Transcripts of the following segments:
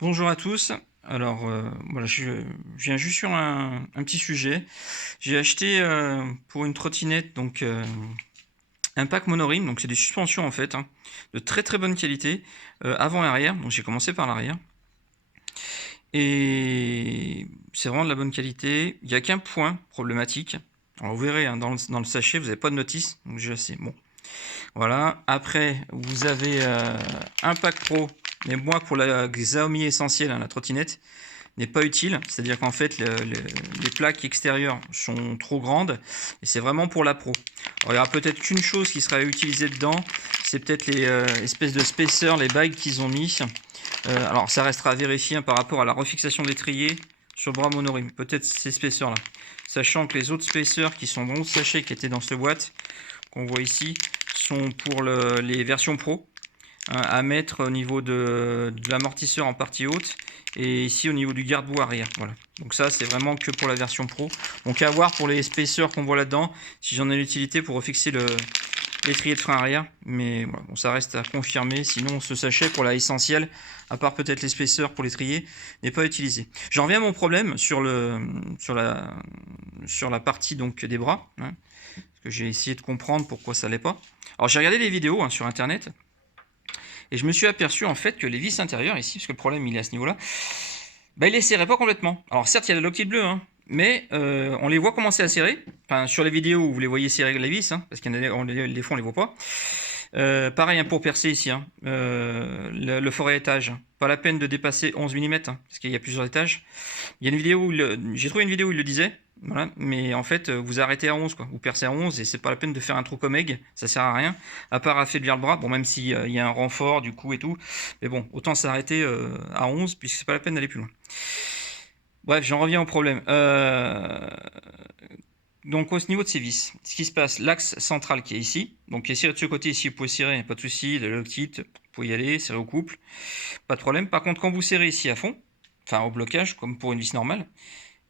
Bonjour à tous. Alors voilà, je viens juste sur un petit sujet. J'ai acheté pour une trottinette donc un pack monorim, donc c'est des suspensions en fait, hein, de très très bonne qualité, avant et arrière. Donc j'ai commencé par l'arrière et c'est vraiment de la bonne qualité. Il n'y a qu'un point problématique. Alors vous verrez hein, dans le sachet, vous n'avez pas de notice, donc déjà c'est bon. Voilà. Après, vous avez un pack pro, mais moi pour la Xiaomi Essentiel, hein, la trottinette, n'est pas utile. C'est-à-dire qu'en fait, les plaques extérieures sont trop grandes et c'est vraiment pour la pro. Alors, il y aura peut-être qu'une chose qui sera utilisée dedans, c'est peut-être les espèces de spacers, les bagues qu'ils ont mis. Alors, ça restera à vérifier hein, par rapport à la refixation d'étrier sur le bras monorim. Peut-être ces spacers-là. Sachant que les autres spacers qui sont dans le sachet qui étaient dans cette boîte, qu'on voit ici, sont pour les versions pro, hein, à mettre au niveau de l'amortisseur en partie haute et ici au niveau du garde-boue arrière. Voilà. Donc ça c'est vraiment que pour la version pro. Donc à voir pour les spacers qu'on voit là-dedans, si j'en ai l'utilité pour refixer l'étrier de frein arrière. Mais voilà, bon, ça reste à confirmer. Sinon ce sachet pour la essentielle, à part peut-être les spacers pour l'étrier, n'est pas utilisé. J'en reviens à mon problème sur la partie donc des bras. Hein, parce que j'ai essayé de comprendre pourquoi ça allait pas. Alors j'ai regardé des vidéos hein, sur internet. Et je me suis aperçu en fait que les vis intérieures ici, parce que le problème il est à ce niveau-là, bah, il les serrait pas complètement. Alors certes il y a la loctite bleue, hein, mais on les voit commencer à serrer. Enfin sur les vidéos où vous les voyez serrer les vis, hein, parce qu'il y en a des fois on les voit pas. Pareil hein, pour percer ici, hein, le forêt étage. Pas la peine de dépasser 11 mm, hein, parce qu'il y a plusieurs étages. Il y a une vidéo où j'ai trouvé une vidéo où il le disait. Voilà, mais en fait, vous arrêtez à 11, quoi. Vous percez à 11 et c'est pas la peine de faire un trou comme egg, ça sert à rien, à part affaiblir le bras. Bon, même s'il y a un renfort du coup et tout, mais bon, autant s'arrêter à 11 puisque c'est pas la peine d'aller plus loin. Bref, j'en reviens au problème. Donc au niveau de ces vis, ce qui se passe, l'axe central qui est ici, donc qui est serré de ce côté ici, vous pouvez serrer, pas de souci, la loctite, vous pouvez y aller, serrer au couple, pas de problème. Par contre, quand vous serrez ici à fond, enfin au blocage, comme pour une vis normale,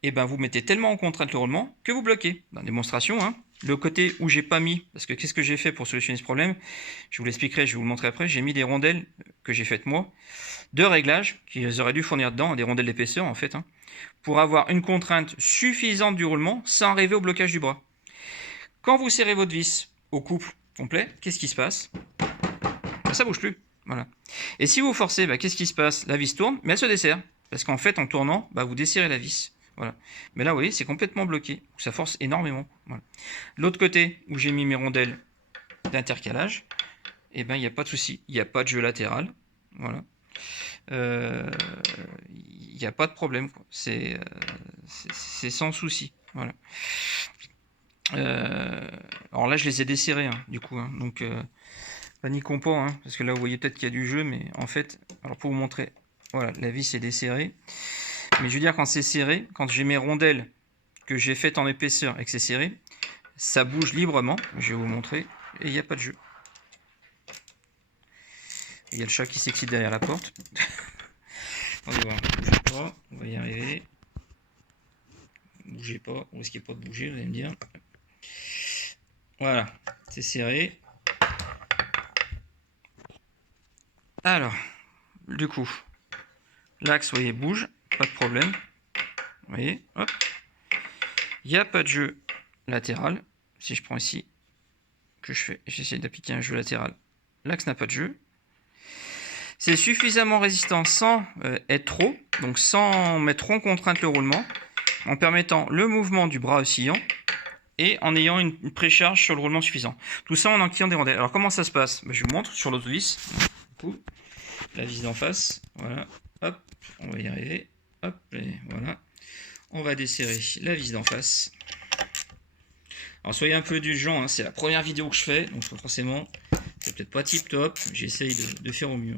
et ben vous mettez tellement en contrainte le roulement que vous bloquez. Dans la démonstration, hein, le côté où j'ai pas mis, parce que qu'est-ce que j'ai fait pour solutionner ce problème, je vous l'expliquerai, je vais vous le montrer après, j'ai mis des rondelles que j'ai faites moi, de réglage, qu'ils auraient dû fournir dedans, des rondelles d'épaisseur en fait, hein, pour avoir une contrainte suffisante du roulement sans arriver au blocage du bras. Quand vous serrez votre vis au couple complet, qu'est-ce qui se passe? Ben, ça bouge plus. Voilà. Et si vous forcez, ben, qu'est-ce qui se passe? La vis tourne, mais elle se desserre. Parce qu'en fait, en tournant, ben, vous desserrez la vis. Voilà. Mais là, vous voyez, c'est complètement bloqué. Ça force énormément. Voilà. L'autre côté, où j'ai mis mes rondelles d'intercalage, eh ben, il n'y a pas de souci. Il n'y a pas de jeu latéral. Voilà. Il n'y a pas de problème. C'est sans souci. Voilà. Alors là, je les ai desserrés, hein, du coup. Hein, donc, paniquons pas, hein, parce que là, vous voyez peut-être qu'il y a du jeu, mais en fait, alors pour vous montrer, voilà, la vis est desserrée. Mais je veux dire, quand c'est serré, quand j'ai mes rondelles que j'ai faites en épaisseur et que c'est serré, ça bouge librement. Je vais vous montrer. Et il n'y a pas de jeu. Il y a le chat qui s'excite derrière la porte. On va voir. Bougez pas. On va y arriver. Bougez pas. Vous risquez pas de bouger, vous allez me dire. Voilà. C'est serré. Alors, du coup, l'axe, vous voyez, bouge. Pas de problème. Vous voyez, hop. Il n'y a pas de jeu latéral. Si je prends ici, que j'essaie d'appliquer un jeu latéral, l'axe n'a pas de jeu. C'est suffisamment résistant sans être trop, donc sans mettre trop en contrainte le roulement, en permettant le mouvement du bras oscillant et en ayant une précharge sur le roulement suffisant. Tout ça en enquillant des rondelles. Alors comment ça se passe? Je vous montre sur l'autre vis. Du coup, la vis d'en face, voilà, hop, on va y arriver, hop, et voilà. On va desserrer la vis d'en face. Alors soyez un peu indulgents, hein, c'est la première vidéo que je fais, donc forcément, c'est peut-être pas tip top, j'essaye de faire au mieux.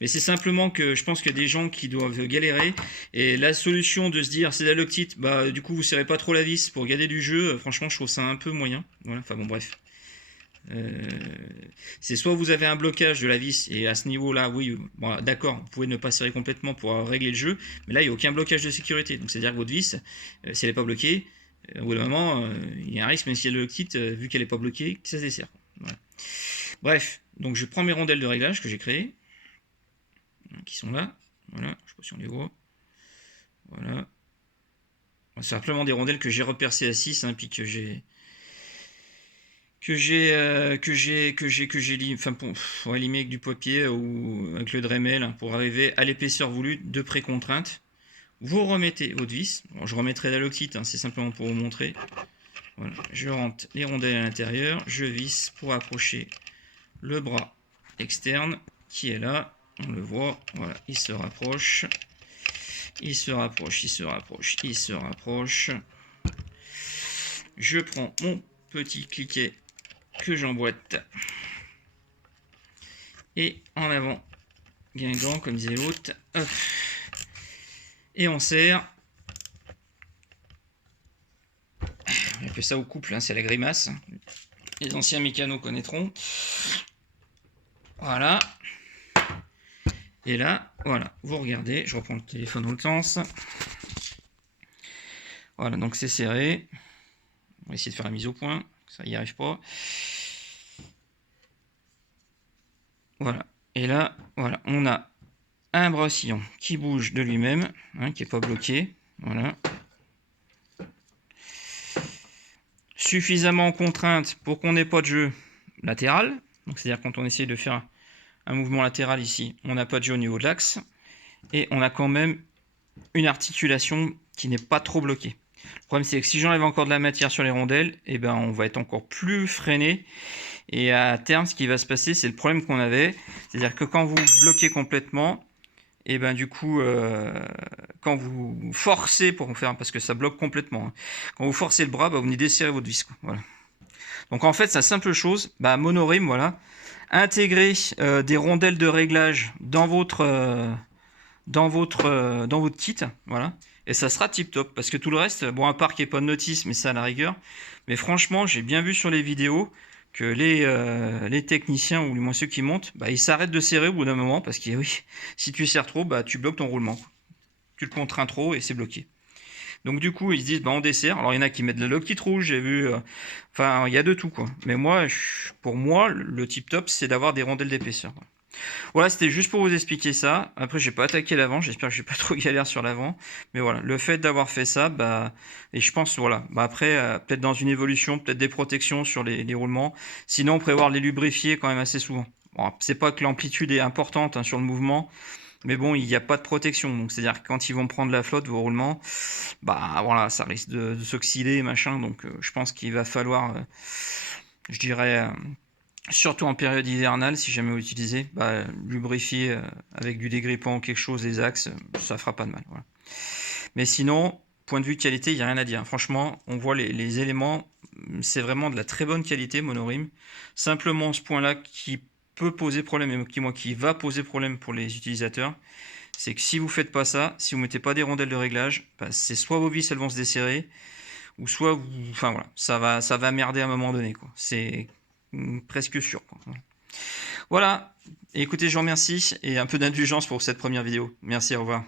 Mais c'est simplement que je pense qu'il y a des gens qui doivent galérer, et la solution de se dire c'est la loctite, bah du coup vous serrez pas trop la vis pour garder du jeu, franchement je trouve ça un peu moyen. Voilà, enfin bon bref. C'est soit vous avez un blocage de la vis, et à ce niveau-là, oui, bon, d'accord, vous pouvez ne pas serrer complètement pour régler le jeu, mais là il n'y a aucun blocage de sécurité, donc c'est-à-dire que votre vis, si elle n'est pas bloquée, au bout d'un moment, il y a un risque, même si elle est loctite, vu qu'elle n'est pas bloquée, que ça se dessert. Voilà. Bref, donc je prends mes rondelles de réglage que j'ai créées, qui sont là. Voilà, je sais pas si on les voit. Voilà. C'est simplement des rondelles que j'ai repercées à 6, hein, puis que j'ai limé avec du papier ou avec le Dremel, hein, pour arriver à l'épaisseur voulue de pré-contrainte. Vous remettez votre vis. Bon, je remettrai la loctite, hein, c'est simplement pour vous montrer. Voilà, je rentre les rondelles à l'intérieur, je visse pour accrocher le bras externe qui est là. On le voit, voilà, il se rapproche. Il se rapproche, il se rapproche, il se rapproche. Je prends mon petit cliquet que j'emboîte. Et en avant, Guingamp, comme disait l'autre. Et on serre. On appelle ça au couple, hein, c'est la grimace. Les anciens mécanos connaîtront. Voilà. Et là, voilà, vous regardez, je reprends le téléphone dans le sens. Voilà, donc c'est serré. On va essayer de faire la mise au point, ça n'y arrive pas. Voilà, et là, voilà, on a un brassillon qui bouge de lui-même, hein, qui n'est pas bloqué. Voilà. Suffisamment en contrainte pour qu'on n'ait pas de jeu latéral. Donc c'est-à-dire quand on essaie de faire un mouvement latéral ici, on n'a pas de jeu au niveau de l'axe. Et on a quand même une articulation qui n'est pas trop bloquée. Le problème, c'est que si j'enlève encore de la matière sur les rondelles, eh ben, on va être encore plus freiné. Et à terme, ce qui va se passer, c'est le problème qu'on avait. C'est-à-dire que quand vous bloquez complètement, et ben du coup, quand vous forcez pour faire, parce que ça bloque complètement, hein, quand vous forcez le bras, bah, vous venez desserrer votre vis, quoi. Voilà. Donc en fait, sa simple chose, bah, Monorim, voilà, intégrer des rondelles de réglage dans votre kit, voilà, et ça sera tip top, parce que tout le reste, bon, à part qu'il n'y ait pas de notice, mais ça à la rigueur, mais franchement, j'ai bien vu sur les vidéos que les techniciens, ou du moins ceux qui montent, bah, ils s'arrêtent de serrer au bout d'un moment, parce que oui, si tu serres trop, bah, tu bloques ton roulement, tu le contrains trop et c'est bloqué. Donc du coup, ils se disent, bah, on dessert. Alors il y en a qui mettent de la loctite rouge, j'ai vu, enfin, il y a de tout, quoi. Mais moi, pour moi, le tip top, c'est d'avoir des rondelles d'épaisseur. Voilà, c'était juste pour vous expliquer ça. Après, j'ai pas attaqué l'avant, j'espère que j'ai pas trop galère sur l'avant. Mais voilà, le fait d'avoir fait ça, bah, et je pense, voilà, bah après, peut-être dans une évolution, peut-être des protections sur les roulements. Sinon, prévoir les lubrifier quand même assez souvent. Bon, c'est pas que l'amplitude est importante, hein, sur le mouvement, mais bon, il n'y a pas de protection. Donc, c'est-à-dire que quand ils vont prendre la flotte, vos roulements, bah voilà, ça risque de s'oxyder, machin. Donc, je pense qu'il va falloir, je dirais, surtout en période hivernale, si jamais vous utilisez, bah, lubrifier avec du dégrippant ou quelque chose les axes, ça fera pas de mal. Voilà. Mais sinon, point de vue qualité, il n'y a rien à dire. Franchement, on voit les éléments, c'est vraiment de la très bonne qualité, Monorim. Simplement, ce point-là qui peut poser problème, et qui va poser problème pour les utilisateurs, c'est que si vous faites pas ça, si vous mettez pas des rondelles de réglage, bah, c'est soit vos vis elles vont se desserrer, ou soit vous, enfin voilà, ça va merder à un moment donné, quoi. C'est presque sûr, quoi. Voilà. Et écoutez, je vous remercie et un peu d'indulgence pour cette première vidéo. Merci, au revoir.